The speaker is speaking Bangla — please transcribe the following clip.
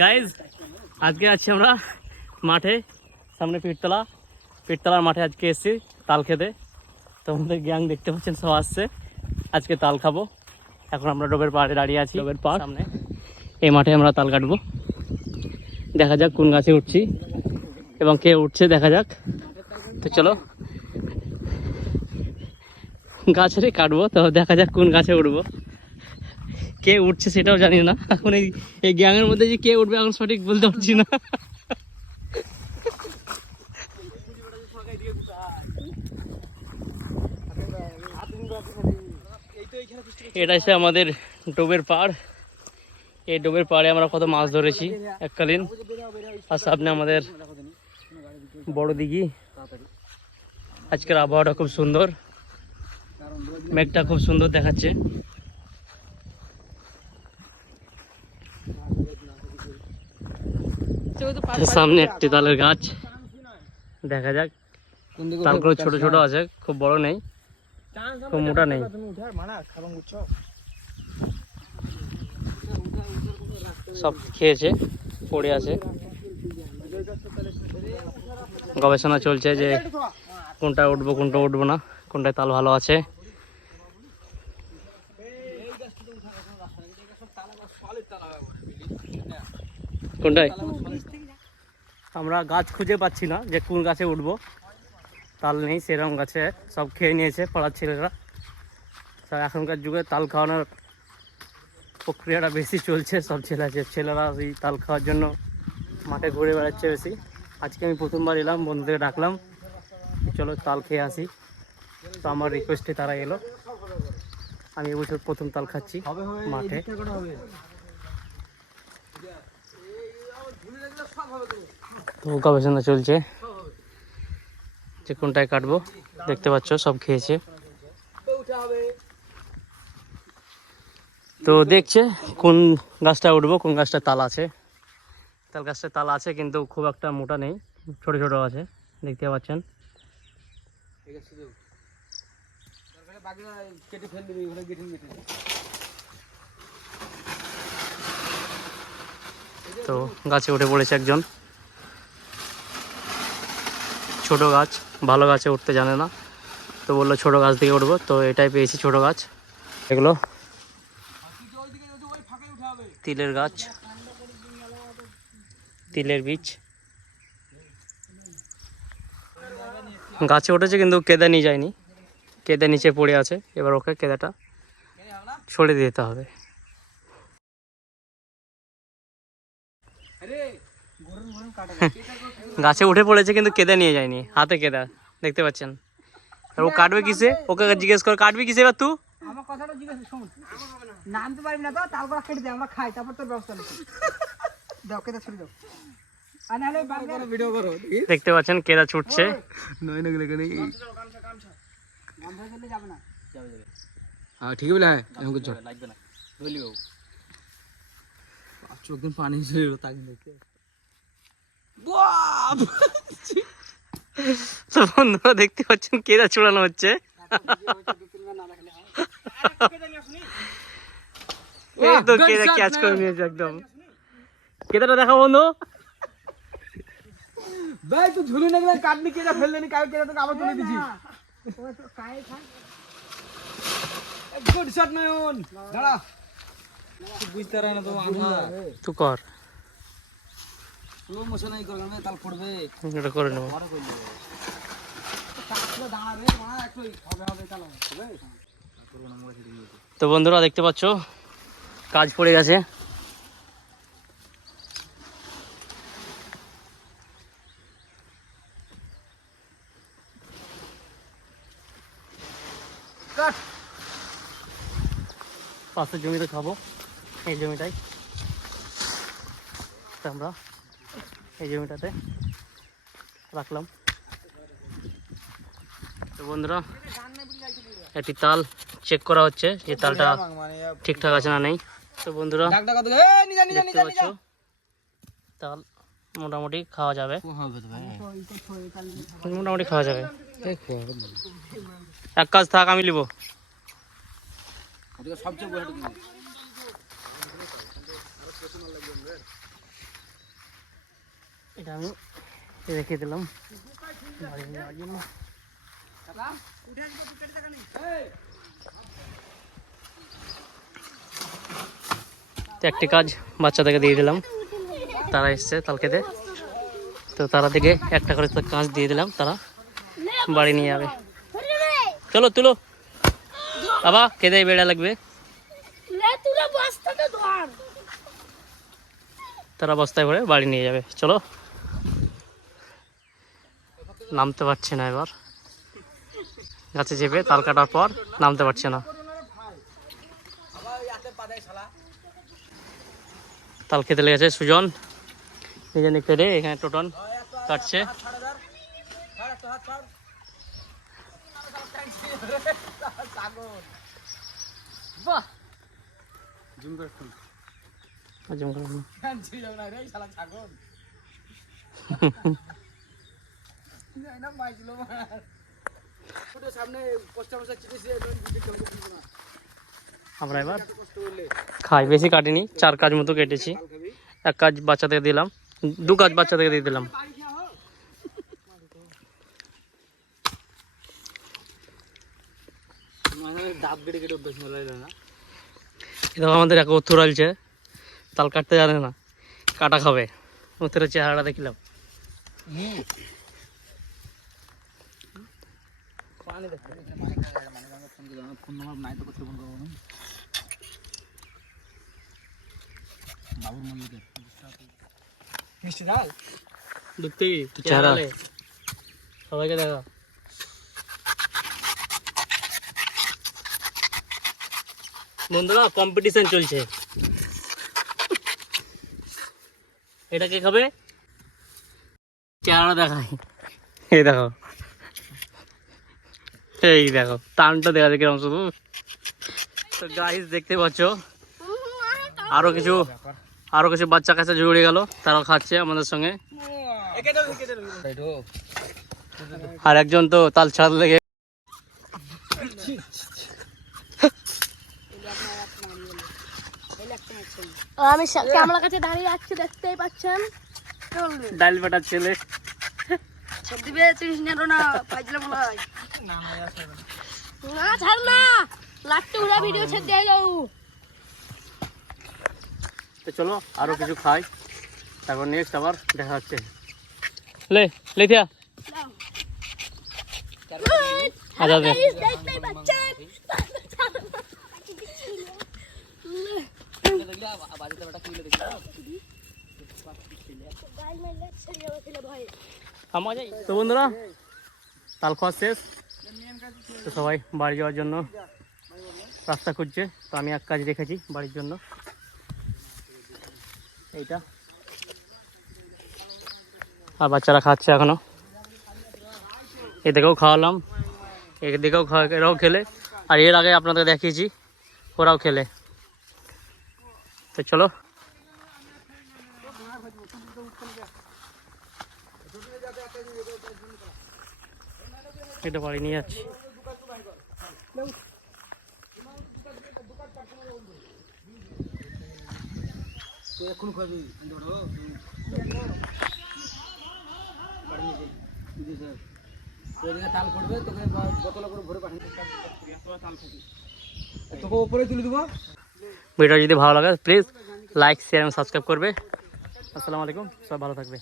গাইজ আজকে আছি আমরা মাঠে, সামনে পিঠতলার মাঠে আজকে এসেছি তাল খেতে। তো আমাদের গ্যাং দেখতে পাচ্ছেন সব আসছে আজকে তাল খাবো। এখন আমরা ডোবের পাড়ে দাঁড়িয়ে আছি, ডোবের পাড় সামনে এই মাঠে আমরা তাল কাটবো। দেখা যাক কোন গাছে উঠছি এবং কে উঠছে দেখা যাক। তো চলো গাছেরই কাটবো, তো দেখা যাক কোন গাছে উঠবো। কে উঠছে সেটাও জানি না এখন, এই গ্যাংয়ের মধ্যে যে কে উঠবে এখন সঠিক বলতে পারছি না। এটা হচ্ছে আমাদের ডোবের পাড়। এই ডোবের পাড়ে আমরা কত মাছ ধরেছি এককালীন। আর সামনে আমাদের বড় দিঘি। আজকের আবহাওয়াটা খুব সুন্দর, মেঘটা খুব সুন্দর দেখাচ্ছে। সামনে একটি তালের গাছ, দেখা যাক। তালগুলো ছোট ছোট আছে, খুব বড় নেই, খুব মোটা নেই। সব খেয়েছে, পড়ে আছে। গবেষণা চলছে যে কোনটা উঠবো কোনটা উঠবো না, কোনটায় তাল ভালো আছে। কোনটায় আমরা গাছ খুঁজে পাচ্ছি না যে কোন গাছে উঠবো। তাল নেই সেরকম গাছে, সব খেয়ে নিয়েছে পাড়ার ছেলেরা। এখনকার যুগে তাল খাওয়ানোর প্রক্রিয়াটা বেশি চলছে, সব ছেলেরা এই তাল খাওয়ার জন্য মাঠে ঘুরে বেড়াচ্ছে বেশি। আজকে আমি প্রথমবার এলাম, বন্ধুদের ডাকলাম চলো তাল খেয়ে আসি। তো আমার রিকোয়েস্টে তারা এলো। আমি এবছর প্রথম তাল খাচ্ছি মাঠে। তো গবেষণা চলছে যে কোনটায় কাটবো। দেখতে পাচ্ছ সব খেয়েছে, তো দেখছে কোন গাছটা উঠবো, কোন গাছটা তাল আছে। তাল গাছটা তাল আছে কিন্তু খুব একটা মোটা নেই, ছোট ছোট আছে, দেখতে পাচ্ছেন। তো গাছে উঠে পড়েছে একজন, ছোট গাছ, ভালো গাছে উঠতে জানে না, তো বললো ছোট গাছ থেকে উঠবো। তো এটাই পেয়েছি, ছোট গাছ। এগুলো তিলের গাছ, তিলের বীজ। গাছে উঠেছে কিন্তু কেদা নিয়ে যায়নি, কেদা নিচে পড়ে আছে। এবার ওকে কেদাটা ছড়িয়ে দিতে হবে। গাছে উঠে পড়েছে কিন্তু কেদা নিয়ে যায়নি, হাতে কেদা দেখতে পাচ্ছেন। আর ও কাটবে কিসে, ওকে জিজ্ঞেস করে কাটবি কিসে এবার তুই। আমার কথাটা জিজ্ঞেস শোন, নামতে পারবি না তো তালগোড়া কেটে দে, আমরা খাই, তারপর তোর ব্যবস্থা নিচ্ছি। দাও কেটে ছড়ি দাও। আর নাহলে ভিডিও করো। দেখতে পাচ্ছেন কেদা ছুটছে। নয় না গেলে গামছা দিলে যাবে না। হ্যাঁ ঠিক বলে, হ্যাঁ এমন চল লাগবে না, ধরলি বাবু। চোখ দিন পানি ছিল তাকে দেখে। তো বন্ধুরা দেখতে পাচ্ছেন কেদা চূড়ানো হচ্ছে। এই তো কেদা ক্যাচ করে নিয়েছে একদম। কেদাটা দেখা বন্ধু। ভাই তুই ঝুলি না গেলে কাটনি কেদা ফেল দেনি, কাল কেদা তোকে আবার তুলে দিছি। ও তো খাই খা। গুড শট নয়ন, দাঁড়া। তুই বুঝতে পারে না তো আমরা তুই কর, স্লো মোশনই করলাম, তাল পড়বে। এটা করে নেবো। বড় কই দিবে তাকলে দাঁড়াবে, মানা একটু হবে হবে চালো হবে। তো বন্ধুরা দেখতে পাচ্ছ কাজ পড়ে গেছে। পাশের জমিতে খাবো, এই জমিটাই আমরা এই জমিটাতে রাখলাম। তো বন্ধুরা একটি তাল চেক করা হচ্ছে যে তালটা ঠিকঠাক আছে না নেই। তো বন্ধুরা দেখতে পাচ্ছ তাল মোটামুটি খাওয়া যাবে, মোটামুটি খাওয়া যাবে। এক কাজ থাক আমি নিব। এটা আমি রেখে দিলাম বাড়ি নিয়ে যাওয়ার জন্য। তো একটি কাজ বাচ্চাদেরকে দিয়ে দিলাম, তারা এসছে তাল খেতে, তো তারা থেকে একটা করে তো কাজ দিয়ে দিলাম, তারা বাড়ি নিয়ে যাবে। চলো তুলো বাবা, খেতে বেড়া লাগবে। তারা বস্তায় ভরে বাড়ি নিয়ে যাবে। চলো, নামতে পারছে না এবার, গাছে চেপে তাল কাটার পর নামতে পারছে না। তাল খেতে লেগেছে সুজন, নিজে নিতে রে, এখানে টোটন কাটছে। আমরা এবার খাই, বেশি কাটিনি, 4 কাজ মতো কেটেছি। 1 কাজ বাচ্চাদেরকে দিলাম, 2 কাজ বাচ্চাদেরকে দিয়ে দিলাম। এটা আমাদের এক উত্তর আলছে, তাল কাটতে জানে না, কাটা খাবে। উত্তরের চেহারাটা দেখলাম। মিষ্টি ডাল দেখতে চেহারা সবাইকে দেখা। বন্ধুরা কম্পিটিশন চলছে, এটা কে খাবে, চেহারা দেখায়। এই দেখো, এই দেখো টানটা দেখা যায় কিরকম শুধু। তো গাইস দেখতে পাচ্ছ, আরো কিছু বাচ্চা কাছে জুড়ে গেল, তারাও খাচ্ছে আমাদের সঙ্গে। আর একজন তো তাল ছাড় লেগে আমি ক্যামেরার কাছে দাঁড়িয়ে আছি, দেখতেই পাচ্ছেন। ডাল বাটার ছেলে। দিবে চিনিস না ফাজলা বলাই না, ছাড় না, লাট্টু উড়া ভিডিও ছেড়ে দিয়ে যাও। তো চলো আরো কিছু খাই, তারপর নেক্সট আবার দেখা হচ্ছে। লে লেথিয়া আচ্ছা দে। দেখতেই পাচ্ছেন। তো বন্ধুরা তাল খাওয়া শেষ, তো সবাই বাড়ি যাওয়ার জন্য রাস্তা খুঁজছে। তো আমি 1 কাজ রেখেছি বাড়ির জন্য, এইটা। আর বাচ্চারা খাচ্ছে এখনো, এদিকেও খাওয়ালাম, এদিকেও এরাও খেলে, আর এর আগে আপনাদের দেখিয়েছি ওরাও খেলে। তো চলো এটা বাড়ি নিয়ে যাচ্ছি। এখন খাবি তাল পড়বে, তোকে বোতল করে ভরে পাঠাবো, তোকে উপরে তুলে দেবো। ভিডিও যদি ভালো লাগে প্লিজ লাইক শেয়ার এবং সাবস্ক্রাইব করবে। আসসালামু আলাইকুম, সব ভালো থাকবে।